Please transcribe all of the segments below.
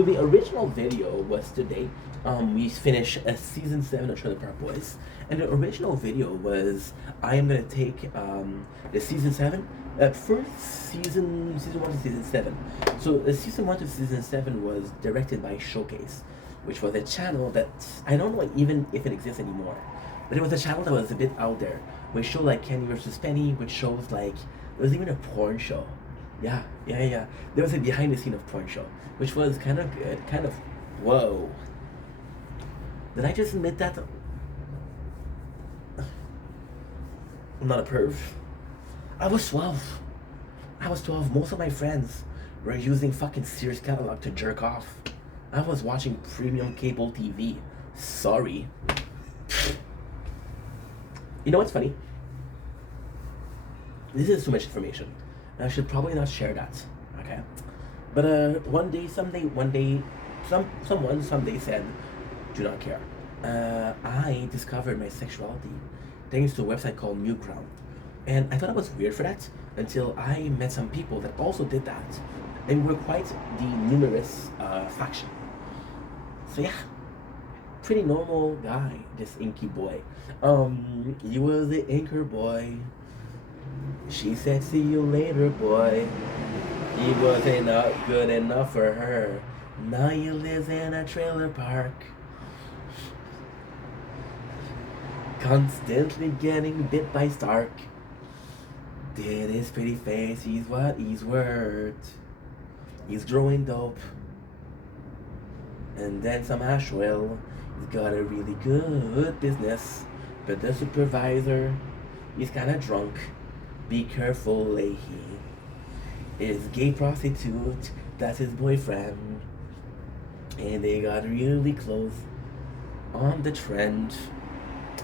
So the original video was today. We finished season 7 of Trailer Park Boys, and the original video was I am gonna take the season 7, first season 1 to season 7. So season 1 to season 7 was directed by Showcase, which was a channel that I don't know even if it exists anymore, but it was a channel that was a bit out there, which showed like Kenny versus Penny, which shows like there was even a porn show. Yeah. There was a behind the scene of porn show, which was kind of good, kind of, whoa. Did I just admit that? I'm not a perv. I was 12. I was 12. Most of my friends were using fucking Sears catalog to jerk off. I was watching premium cable TV. Sorry. You know what's funny? This is too much information. I should probably not share that. Okay? But someone someday said, do not care. I discovered my sexuality thanks to a website called Newground. And I thought it was weird for that until I met some people that also did that. And we're quite the numerous faction. So yeah, pretty normal guy, this inky boy. He was the inker boy. She said, see you later, boy. He wasn't good enough for her. Now he lives in a trailer park. Constantly getting bit by Stark. Did his pretty face, he's what he's worth. He's growing dope. And then some hash oil. He's got a really good business. But the supervisor, he's kinda drunk. Be careful, Leahy. Is gay prostitute, that's his boyfriend. And they got really close on the trend.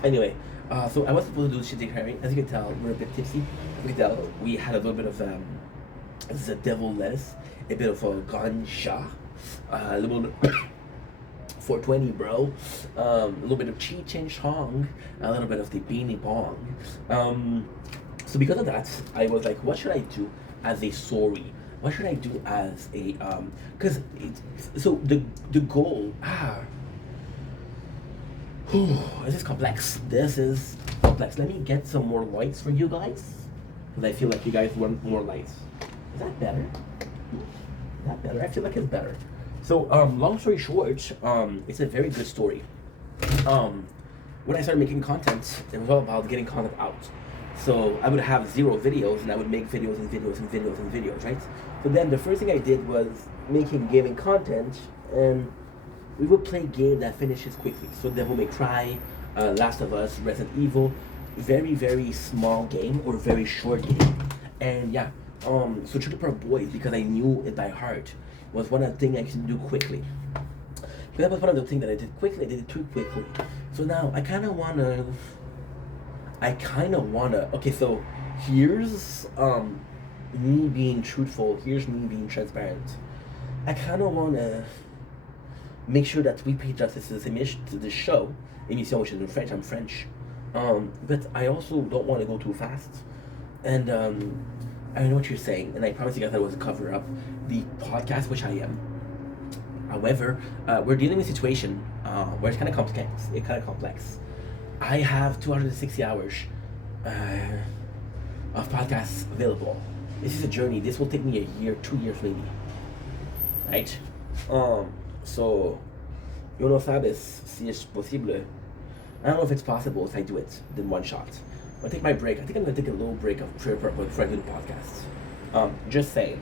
Anyway, so I was supposed to do Shindig Harry. As you can tell, we're a bit tipsy. You can tell we had a little bit of the devil lettuce, a bit of a ganja, a little bit 420, bro, a little bit of Cheech and Chong, a little bit of the Beanie Bong. So because of that, I was like, what should I do as a sorry? What should I do as a because so the goal this is complex. This is complex. Let me get some more lights for you guys, because I feel like you guys want more lights. Is that better? Is that better? I feel like it's better. So long story short, it's a very good story. When I started making content, it was all about getting content out. So I would have 0 videos, and I would make videos and videos and videos and videos, right? So then the first thing I did was making gaming content, and we would play a game that finishes quickly. So Devil May Cry, Last of Us, Resident Evil, very, very small game or very short game. And yeah, so Trailer Park Boys, because I knew it by heart, was one of the things I could do quickly. That was one of the things that I did quickly. I did it too quickly. So now I kind of wanna. Okay, so here's me being truthful. Here's me being transparent. I kind of wanna make sure that we pay justice to the show, émission, which is in French. I'm French, but I also don't want to go too fast. And I know what you're saying, and I promise you guys that it was a cover up the podcast, which I am. However, we're dealing with a situation where it's kind of complex. It's kind of complex. I have 260 hours of podcasts available. This is a journey. This will take me a year, 2 years maybe. Right? So, yo no sabes si es posible. I don't know if it's possible if I do it in one shot. I'll take my break. I think I'm gonna take a little break of Trailer Park before I do the podcast. Just saying.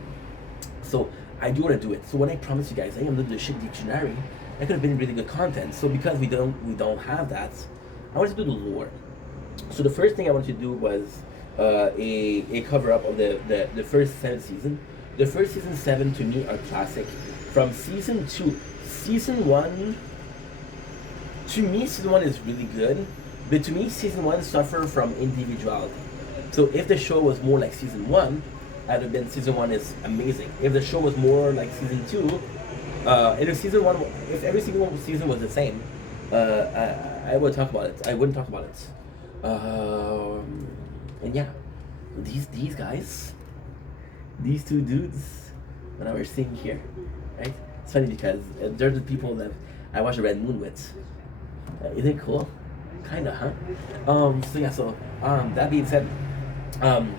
So, I do want to do it. So when I promised you guys I am doing the shit dictionary, that could have been really good content. So because we don't have that, I wanted to do the lore. So the first thing I wanted to do was a cover up of the first 7 season. The first season 7 to me are classic. From season 2, season 1, to me season 1 is really good, but to me season 1 suffer from individuality. So if the show was more like season 1, I'd have been season 1 is amazing. If the show was more like season 2, if every single season was the same, I would talk about it. I wouldn't talk about it. And yeah, these guys, these two dudes that we're seeing here, right? It's funny because they're the people that I watch the Red Moon with. Isn't it cool? Kinda, huh? So yeah, so that being said, um,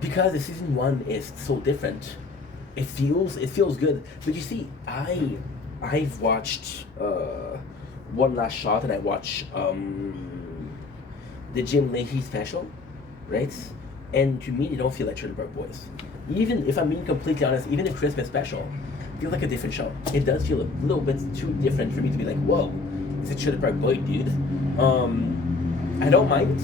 because the season one is so different, it feels good. But you see, I've watched One Last Shot, and I watched the Jim Leahy special, right? And to me, they don't feel like Trailer Park Boys. Even if I'm being completely honest, even the Christmas special feels like a different show. It does feel a little bit too different for me to be like, whoa, it's a Trailer Park Boy, dude. I don't mind.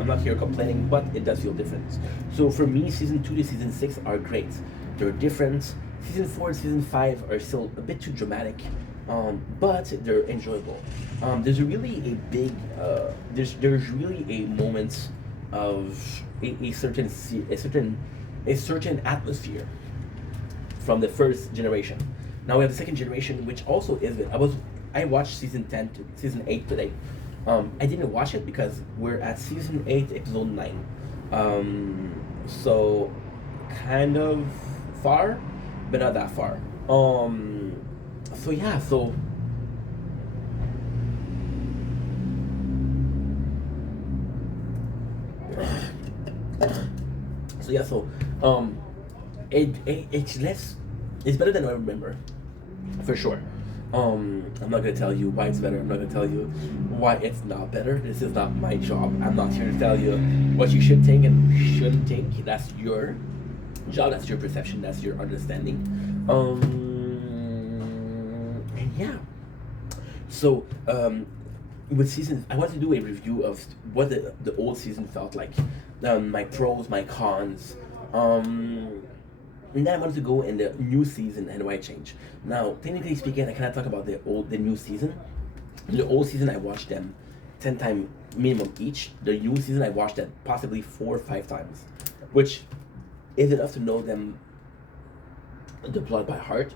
I'm not here complaining, but it does feel different. So for me, season 2 to season 6 are great. They're different. Season 4 and season 5 are still a bit too dramatic, but they're enjoyable. There's really a big, there's really a moment of a certain atmosphere from the first generation. Now we have the second generation, which also is good. I watched season 10 to season 8 today. I didn't watch it because we're at season 8, episode 9. So kind of far, but not that far. So yeah, so so yeah, so it's better than I remember, for sure. I'm not gonna tell you why it's better. I'm not gonna tell you why it's not better. This is not my job. I'm not here to tell you what you should think and shouldn't think. That's your job. That's your perception. That's your understanding. And yeah. So with season, I want to do a review of what the old season felt like. My pros, my cons. And then I wanted to go in the new season and why it changed. Now, technically speaking, I cannot talk about the new season. The old season, I watched them 10 times minimum each. The new season, I watched them possibly 4 or 5 times, which is enough to know them, the plot by heart,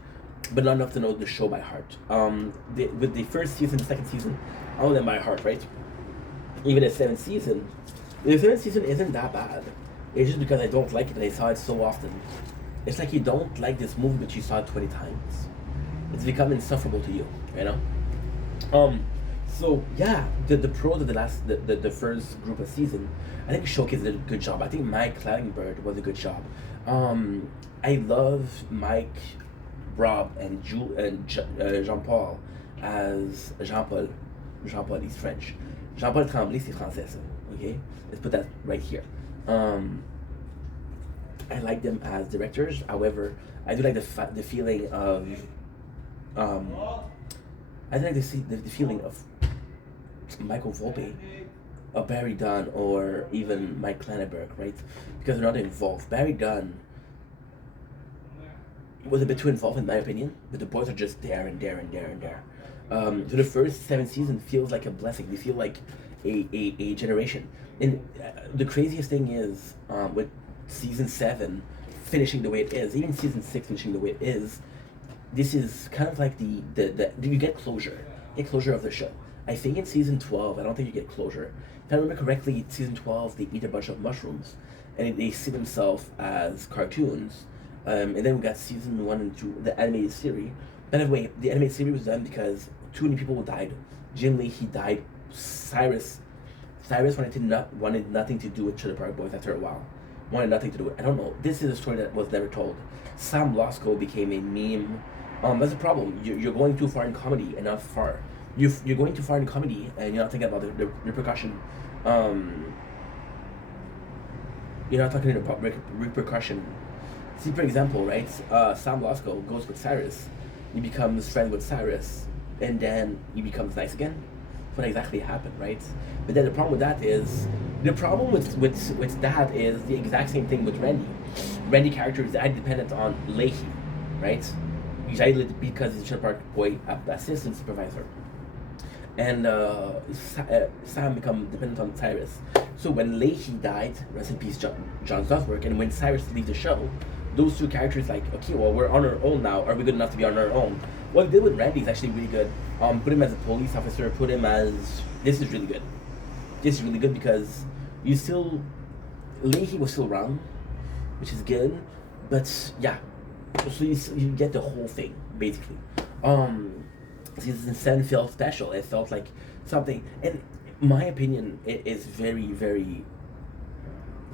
but not enough to know the show by heart. With the first season, the second season, I know them by heart, right? Even the seventh season isn't that bad. It's just because I don't like it and I saw it so often. It's like you don't like this movie, but you saw it 20 times. It's become insufferable to you, you know? So yeah, the pros of the first group of season, I think Showcase did a good job. I think Mike Clattenburg was a good job. I love Mike, Rob, and Jean-Paul as Jean-Paul. Jean-Paul, he's French. Jean-Paul Tremblay, c'est français, ça. Okay? Let's put that right here. I like them as directors. However, I do like the feeling of I do like the feeling of Michael Volpe, or Barry Dunn, or even Mike Clattenburg, right? Because they're not involved. Barry Dunn was a bit too involved in my opinion, but the boys are just there and there and there and there. So the first 7 seasons feels like a blessing. They feel like a generation. And the craziest thing is with season 7 finishing the way it is, even season 6 finishing the way it is, this is kind of like the you get closure. You get closure of the show. I think in season 12, I don't think you get closure. If I remember correctly, season 12, they eat a bunch of mushrooms and they see themselves as cartoons. And then we got season 1 and 2, the animated series. By the way, the animated series was done because too many people died. Jim Lee, he died. Cyrus wanted nothing to do with Trailer Park Boys after a while. Wanted nothing to do with it. I don't know. This is a story that was never told. Sam Losco became a meme. That's a problem. You're going too far in comedy and not far. You're going too far in comedy and you're not thinking about the repercussion. You're not talking about repercussion. See, for example, right? Sam Losco goes with Cyrus. He becomes friends with Cyrus, and then he becomes nice again. That's what exactly happened, right? But then the problem with that is the exact same thing with Randy. Randy character is highly dependent on Leahy, right? He's highly because he's a Trailer Park Boy assistant supervisor, and Sam become dependent on Cyrus. So when Leahy died, rest in peace, John Southwork, and when Cyrus leaves the show, those two characters like, okay, well, we're on our own now. Are we good enough to be on our own? What they did with Randy is actually really good. Put him as a police officer. Put him as, this is really good. This is really good because Leahy was still around, which is good. But yeah, So you get the whole thing basically. Season 7 felt special. It felt like something, and my opinion, it is very,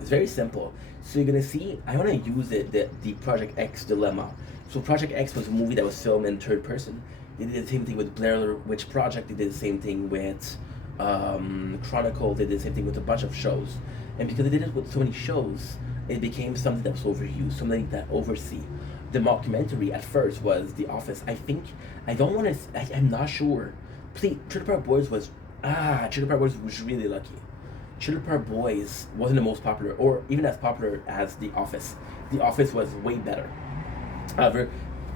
it's very simple. So you're gonna see. I want to use the Project X dilemma. So Project X was a movie that was filmed in third person. They did the same thing with Blair Witch Project. They did the same thing with Chronicle. They did the same thing with a bunch of shows. And because they did it with so many shows, it became something that was overused, something that oversee. The mockumentary at first was The Office. I think I don't want to. I'm not sure. Please, Trailer Park Boys was Trailer Park Boys was really lucky. Trailer Park Boys wasn't the most popular, or even as popular as The Office. The Office was way better. However,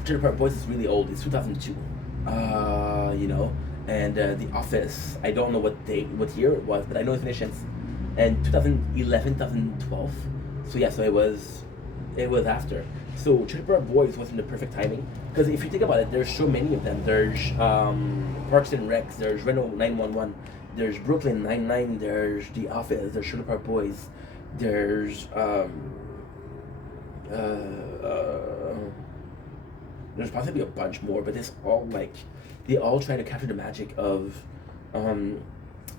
Trailer Park Boys is really old. It's 2002. You know, and The Office. I don't know what year it was, but I know it finished in 2011, 2012. So yeah, so it was after. So Trailer Park Boys wasn't the perfect timing because if you think about it, there's so many of them. There's Parks and Recs. There's Reno 911. There's Brooklyn Nine-Nine. There's The Office. There's Trailer Park Boys. There's there's possibly a bunch more, but it's all like they all try to capture the magic of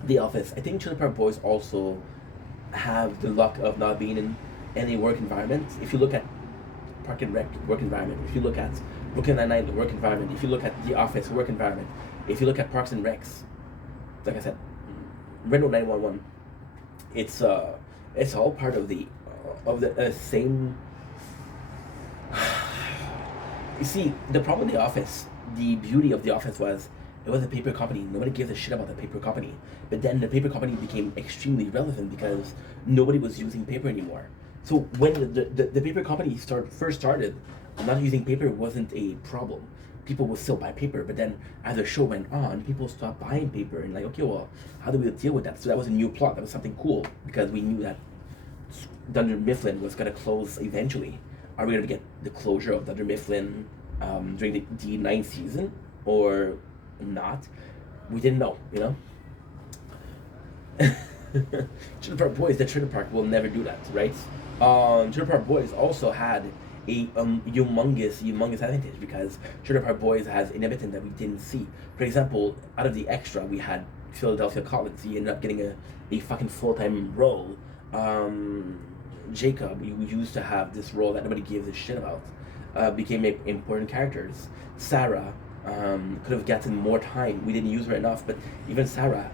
The Office. I think Trailer Park Boys also have the luck of not being in any work environment. If you look at Park and Rec work environment, if you look at Brooklyn Nine-Nine the work environment, if you look at The Office work environment, if you look at Parks and Recs, like I said, Reno 911, it's all part of the same. You see, the problem with The Office, the beauty of The Office was it was a paper company. Nobody gives a shit about the paper company. But then the paper company became extremely relevant because nobody was using paper anymore. So when the paper company first started, not using paper wasn't a problem. People would still buy paper, but then as the show went on, people stopped buying paper and like, okay, well, how do we deal with that? So that was a new plot. That was something cool because we knew that Dunder Mifflin was gonna close eventually. Are we gonna get the closure of Dunder Mifflin during the ninth season or not? We didn't know, you know. Trailer Park Boys, the Trailer Park will never do that, right? Trailer Park Boys also had a humongous advantage because Trailer Park Boys has an inhabitant that we didn't see. For example, out of the extra, we had Philadelphia Collins. He ended up getting a fucking full-time role. Jacob, we used to have this role that nobody gives a shit about, became important characters. Sarah could have gotten more time. We didn't use her enough, but even Sarah,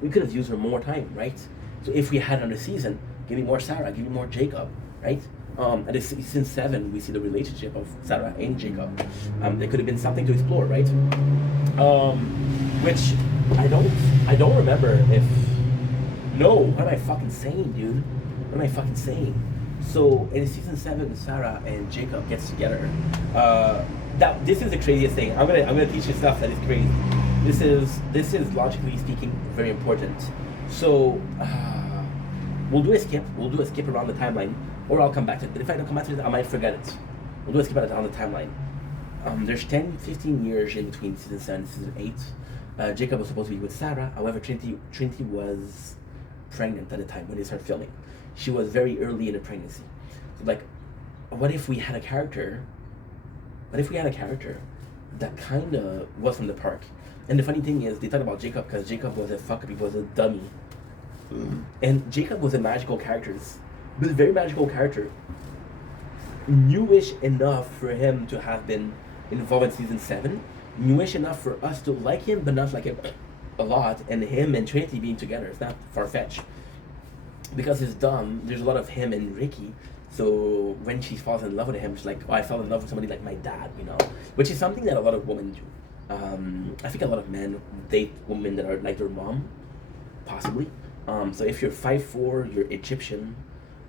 we could have used her more time, right? So if we had another season, give me more Sarah, give me more Jacob, right? And in season 7, we see the relationship of Sarah and Jacob. There could have been something to explore, right? Which I don't remember if. No, what am I fucking saying, dude? What am I fucking saying? So in season 7, Sarah and Jacob gets together. This is the craziest thing. I'm gonna teach you stuff that is crazy. This is logically speaking very important. So we'll do a skip. We'll do a skip around the timeline, or I'll come back to it. But if I don't come back to it, I might forget it. We'll do a skip on the timeline. There's 10-15 years in between season 7 and season 8. Jacob was supposed to be with Sarah. However, Trinity was pregnant at the time when they started filming. She was very early in the pregnancy. So like, what if we had a character? What if we had a character that kind of was from the park? And the funny thing is, they talk about Jacob because Jacob was a fuck up. He was a dummy. And Jacob was a magical character. He was a very magical character. Newish enough for him to have been involved in season 7. Newish enough for us to like him, but not like him a lot. And him and Trinity being together, it's not far-fetched. Because he's dumb, there's a lot of him and Ricky. So when she falls in love with him, she's like, oh, I fell in love with somebody like my dad, you know? Which is something that a lot of women do. I think a lot of men date women that are like their mom, possibly. So if you're 5'4", you're Egyptian,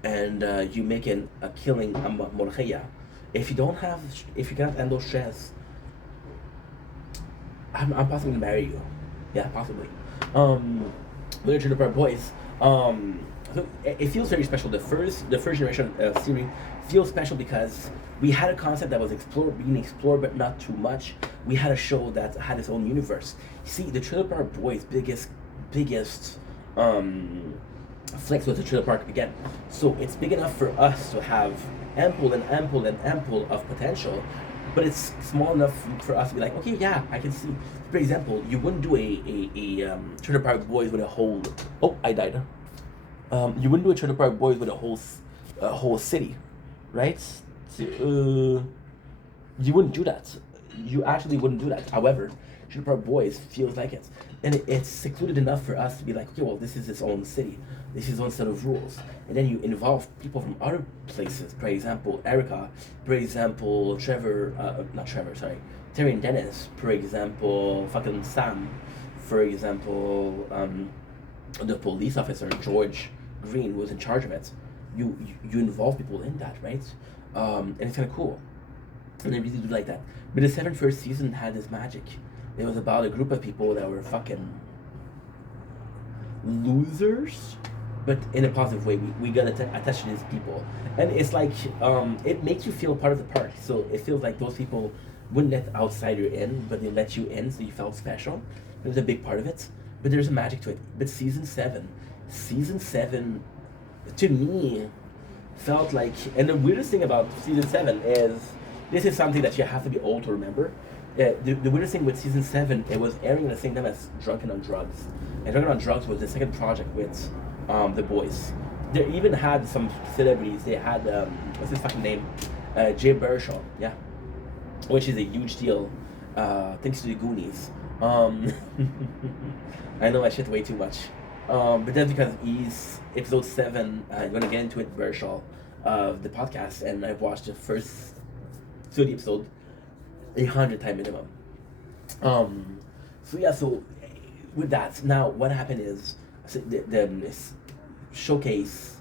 and you make a killing, a morheya, if you cannot handle stress, I'm possibly gonna marry you. Yeah, possibly. With Trailer Park Boys, so it feels very special. The first generation series feels special because we had a concept that was being explored, but not too much. We had a show that had its own universe. See, the Trailer Park Boys' biggest Flex was a trailer park again. So it's big enough for us to have ample and ample and ample of potential, but it's small enough for us to be like, okay, yeah, I can see. For example, you wouldn't do a trailer park boys with a whole. Oh, I died. You wouldn't do a trailer park boys with a whole city, right? So, you wouldn't do that. You actually wouldn't do that. However, Trailer Park Boys feels like it, and it's secluded enough for us to be like, okay, well, this is its own city, this is its own set of rules, and then you involve people from other places. For example, Erica. For example, not Trevor, sorry, Terry and Dennis. For example, fucking Sam. For example, the police officer George Green was in charge of it. You involve people in that, right? And it's kind of cool, and I really do like that. But the seven first season had this magic. It was about a group of people that were fucking losers, but in a positive way. We got attached to these people, and it's like it makes you feel part of the park. So it feels like those people wouldn't let the outsider in, but they let you in, so you felt special. It was a big part of it, but there's a magic to it. But season seven, to me, felt like, and the weirdest thing about season 7 is this is something that you have to be old to remember. The weirdest thing with season 7, it was airing at the same time as Drunken on Drugs, and Drunken on Drugs was the second project with the boys. They even had some celebrities. They had what's his fucking name, Jay Baruchel, yeah, which is a huge deal, thanks to the Goonies. I know I shit way too much. But that's because he's episode 7. I'm gonna get into it, Baruchel, of the podcast, and I've watched the first 30 episode 100 times minimum. So yeah, so with that, now what happened is the Showcase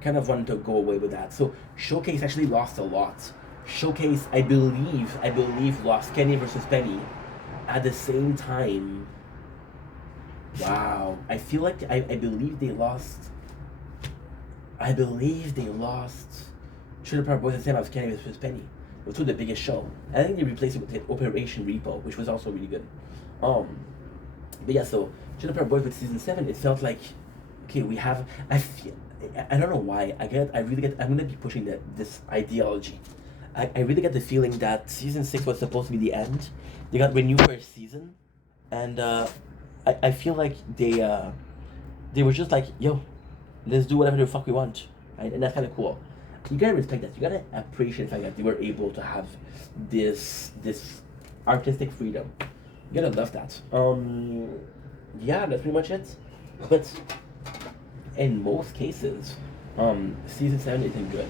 kind of wanted to go away with that. So Showcase actually lost a lot. Showcase, I believe lost Kenny versus Penny at the same time. Wow, I feel like I believe they lost. I believe they lost Trailer Park Boys the same as Kenny vs. Penny. It was the biggest show. And I think they replaced it with Operation Repo, which was also really good. But yeah, so Trailer Park Boys with season 7, it felt like, okay, we have. I don't know why. I'm gonna be pushing this ideology. I really get the feeling that season 6 was supposed to be the end. They got renewed for a season, and I feel like they were just like, yo, let's do whatever the fuck we want, right? And that's kind of cool. You gotta respect that. You gotta appreciate the fact that they were able to have this artistic freedom. You gotta love that. Yeah, that's pretty much it. But in most cases, season 7 isn't good.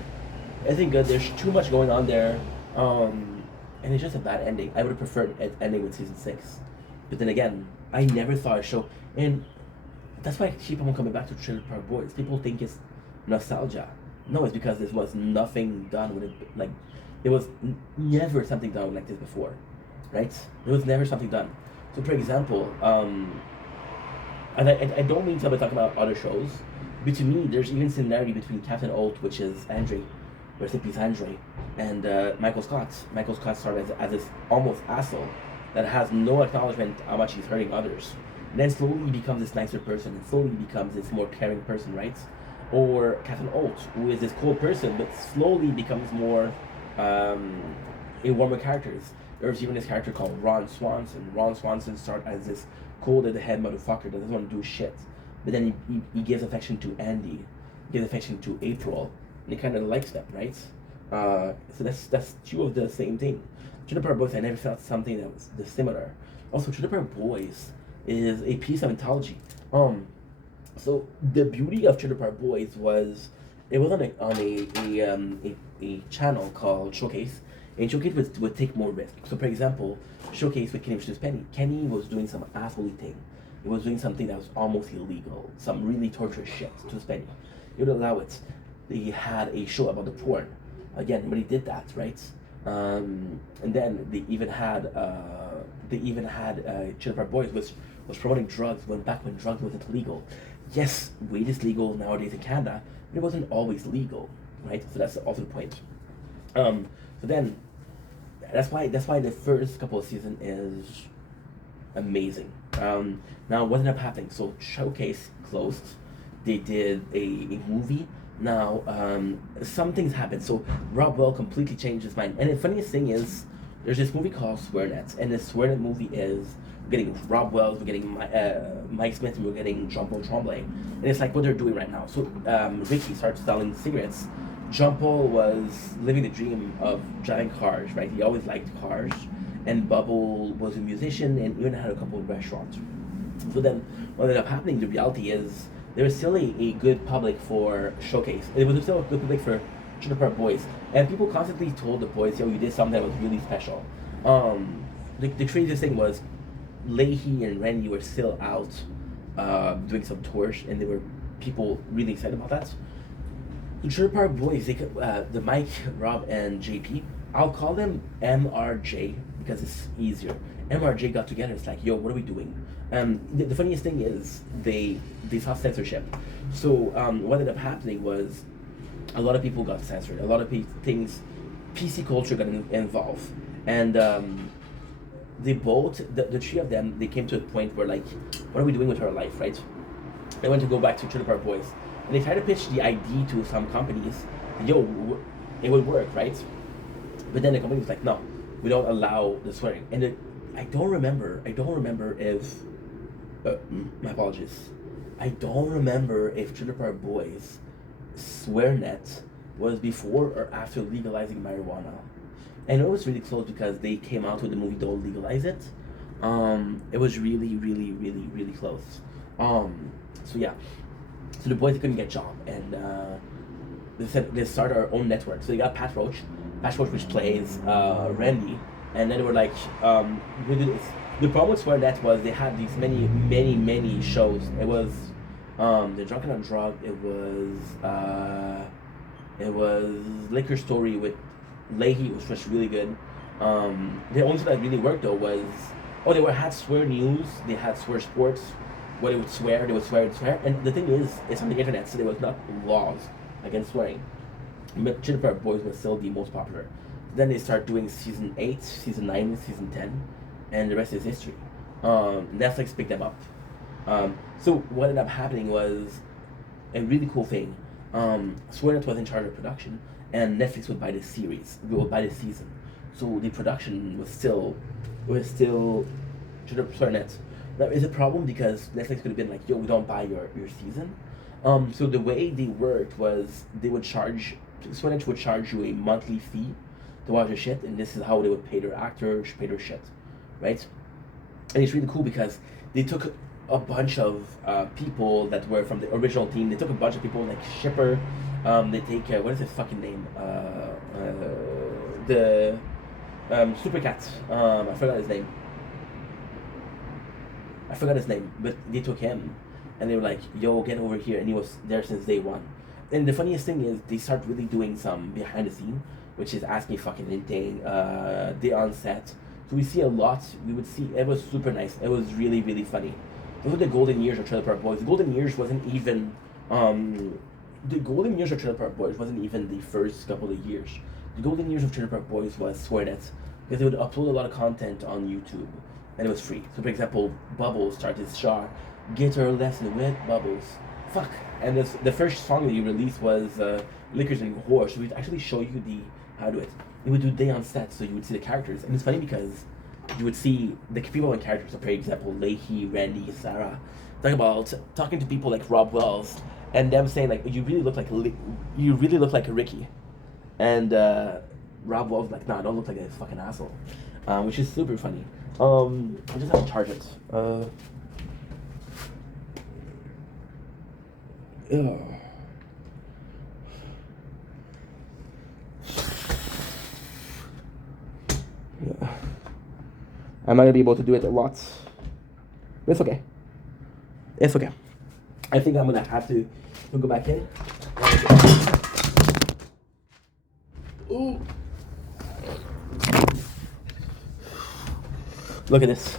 Isn't good. There's too much going on there, and it's just a bad ending. I would have preferred it ending with season 6, but then again, I never thought a show, and that's why I keep on coming back to Trailer Park Boys. People think it's nostalgia. No, it's because there was nothing done with it. Like, there was never something done like this before, right? There was never something done. So, for example, and I don't mean to be talking about other shows, but to me, there's even similarity between Captain Holt, which is Andre, rest in peace Andre, and Michael Scott. Michael Scott started as this almost asshole that has no acknowledgement how much he's hurting others. And then slowly becomes this nicer person, and slowly becomes this more caring person, right? Or Captain Holt, who is this cold person, but slowly becomes more a warmer characters. There's even this character called Ron Swanson. Ron Swanson started as this cold at the head motherfucker that doesn't want to do shit. But then he gives affection to Andy, he gives affection to April, and he kind of likes them, right? So that's two of the same thing. Trailer Park Boys, I never felt something that was similar. Also, Trailer Park Boys is a piece of anthology. So the beauty of Trailer Park Boys was it was on a channel called Showcase, and Showcase would take more risk. So for example, Showcase with Kenny vs. Penny. Kenny was doing some assholey thing. He was doing something that was almost illegal, some really torturous shit to Penny. He would allow it. They had a show about the porn. Again, when he did that, right? And then they even had Trailer Park Boys, which was promoting drugs when drugs wasn't legal. Yes, weed is legal nowadays in Canada, but it wasn't always legal, right? So that's also the point. So then, that's why the first couple of seasons is amazing. Now what ended up happening? So Showcase closed. they did a movie. Now, some things happened. So Rob Well completely changed his mind. And the funniest thing is, there's this movie called SwearNet, and the SwearNet movie is we're getting Rob Wells, we're getting Mike Smith, and we're getting Jean Paul Tremblay, and it's like what they're doing right now. So Ricky starts selling cigarettes. Jean Paul was living the dream of driving cars, right? He always liked cars, and Bubble was a musician and even had a couple of restaurants. So then, what ended up happening? The reality is there was still a good public for Showcase. It was still a good public for Trailer Park Boys, and people constantly told the boys, "Yo, you did something that was really special." The craziest thing was Leahy and Randy were still out doing some tours, and there were people really excited about that. The Trailer Park Boys, the Mike, Rob, and JP, I'll call them MRJ because it's easier. MRJ got together. It's like, yo, what are we doing? The funniest thing is they saw censorship. So what ended up happening was a lot of people got censored. A lot of things, PC culture got involved, and they both, the three of them, they came to a point where like, what are we doing with our life, right? They went to go back to Trailer Park Boys, and they tried to pitch the idea to some companies. Yo, it would work, right? But then the company was like, no, we don't allow the swearing. And I don't remember if, my apologies. I don't remember if Trailer Park Boys SwearNet was before or after legalizing marijuana. I know it's really close because they came out with the movie Don't Legalize It. It was really, really, really, really close. So yeah. So the boys, they couldn't get a job, and they said they started our own network. So they got Pat Roach which plays Randy, and then they were like, we do this. The problem with SwearNet was they had these many shows. It was The Drunken on Drug. It was Liquor Story with Leahy, which was really good. The only thing that really worked though was, had Swear News, they had Swear Sports, where they would swear, and the thing is, it's on the internet, so there was not laws against swearing. But Trailer Park Boys was still the most popular. Then they start doing season 8, season 9, season 10, and the rest is history. Netflix picked them up. So what ended up happening was a really cool thing. SwearNet was in charge of production, and Netflix would buy the series, would buy the season. So the production was still SwearNet. Now, it's a problem because Netflix could have been like, yo, we don't buy your season. So the way they worked was SwearNet would charge you a monthly fee to watch your shit, and this is how they would pay their actors, pay their shit, right? And it's really cool because they took a bunch of people that were from the original team. They took a bunch of people like Shipper. They take, what is his fucking name? The Supercat. I forgot his name, but they took him, and they were like, yo, get over here, and he was there since day one. And the funniest thing is, they start really doing some behind the scene, which is Ask Me Fucking Anything, they on set. So we see a lot, it was super nice, it was really, really funny. Those were the golden years of Trailer Park Boys. The golden years wasn't even the first couple of years. The golden years of Trailer Park Boys was SwearNet, because they would upload a lot of content on YouTube, and it was free. So for example, Bubbles started his show, Guitar Lesson with Bubbles. Fuck. And the first song that you released was Liquors and Whore. So we'd actually show you how to do it. We would do day on set, so you would see the characters. And it's funny because you would see the people and characters. So for example, Leahy, Randy, Sarah, talking to people like Rob Wells, and them saying like, you really look like a Ricky. And Rob Wells was like, nah, I don't look like a fucking asshole. Which is super funny. I just have to charge it. Yeah. I might not be able to do it a lot. But it's okay. It's okay. I think I'm gonna have to go back in. Ooh. Look at this.